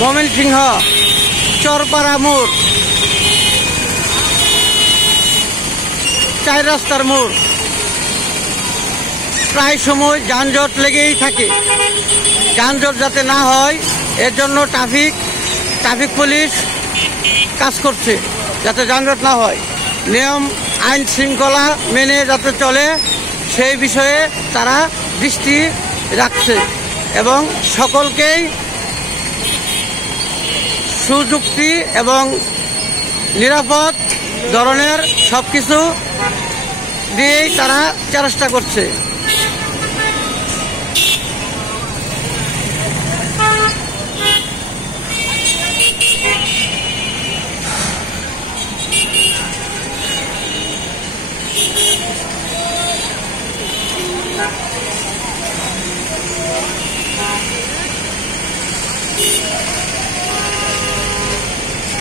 ময়মনসিংহ চরপাড়া মোড়, 4 রাস্তার মোড় প্রায় সময় যানজট লেগেই থাকে। যানজট যাতে না হয় এর জন্য ট্রাফিক পুলিশ কাজ করছে, যাতে যানজট না হয়, নিয়ম আইন শৃঙ্খলা মেনে যাতে চলে সেই বিষয়ে তারা দৃষ্টি রাখছে এবং সকলকেই সুযুক্তি এবং নিরাপদ ধরনের সবকিছু দিয়েই তারা চেষ্টা করছে।